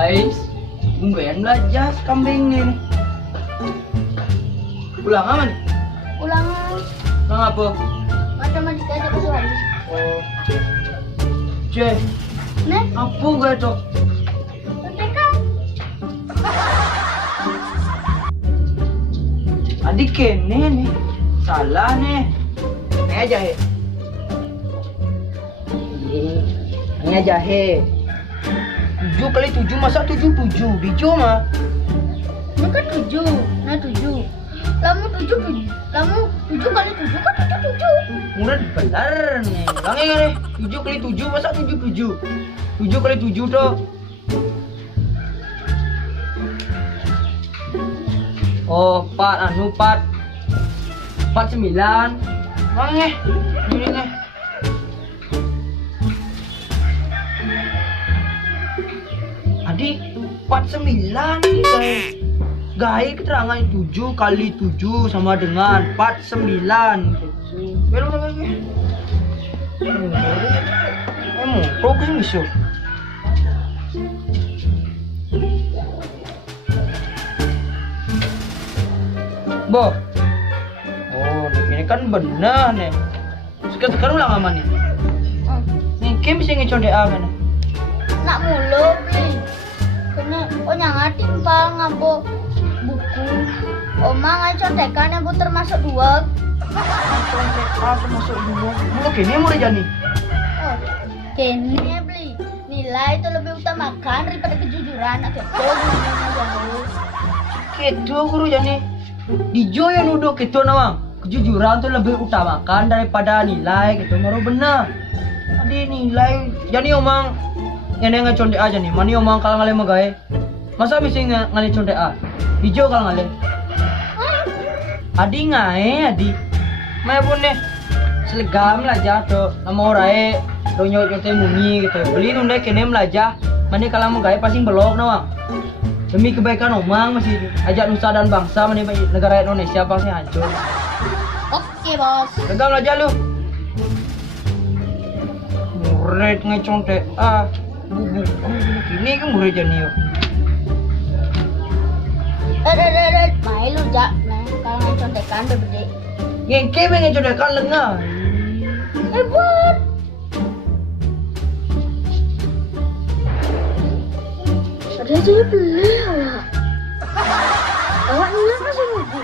guys, mungkin belajar kambing nih. Ulang apa nih? Ulangan Ulang apa? matematika aja kecuali. Oh, C. Nih, Apa gue tuh? contekan. Adik kene nih, salah nih. Ini jahe. Ini jahe. 7 kali 7 masa 7 Dijo mah. Ini kan 7. Nah 7. Kamu 7 kali 7 kan 7. Udah benar nih. Ulangi kan nih. 7 kali 7 masa 7 kali 7 tuh. Oh, 4 9. Ulangi. Ini nih. Adik 49 nih guys. Guys, keterangan 7 kali 7 sama dengan 49. Belum lagi. Emang progres miso. Boh. Oh, ini kan benar nih. Sekarang ulang aman nih. Nih, Kim bisa ngecontek kan? Nak mulu beli. Kena nyangati empal ngabo buku. Oma ngai contekan yang bu termasuk 2. Contek aku masuk dulu. Mulu kini mau jani. Oh, kene beli. Nilai itu lebih utamakan daripada kejujuran. Oke, jauh. Gitu guru jani. Dijo yang nuduh gitu nawang. Kejujuran tuh lebih utamakan daripada nilai gitu. Baru benar. Tadi nilai jadi omang yang contek aja nih. Mani omang kalau ngale magae. Masa bisa ngale contek a? Dijo kalau ngale. Adi ngae adi. Maya pun deh. Selegam lah jatuh. Nama orai donyo jote mumi gitu. Beli nunda kene melajah. Mani kalau magae pasti belok nawang. Demi kebaikan omang masih ajak nusa dan bangsa mani negara Indonesia pasti hancur. Oke, Bos. Tegam aja lu. Murid ngecontek bubu. Ini kan murid jadi yo. Mai lu jak, nah kalau ngai contekan berde. Ngeke pengen contekan lengah. Hebat. Ada aja beli awak. Awak ingat masih buku.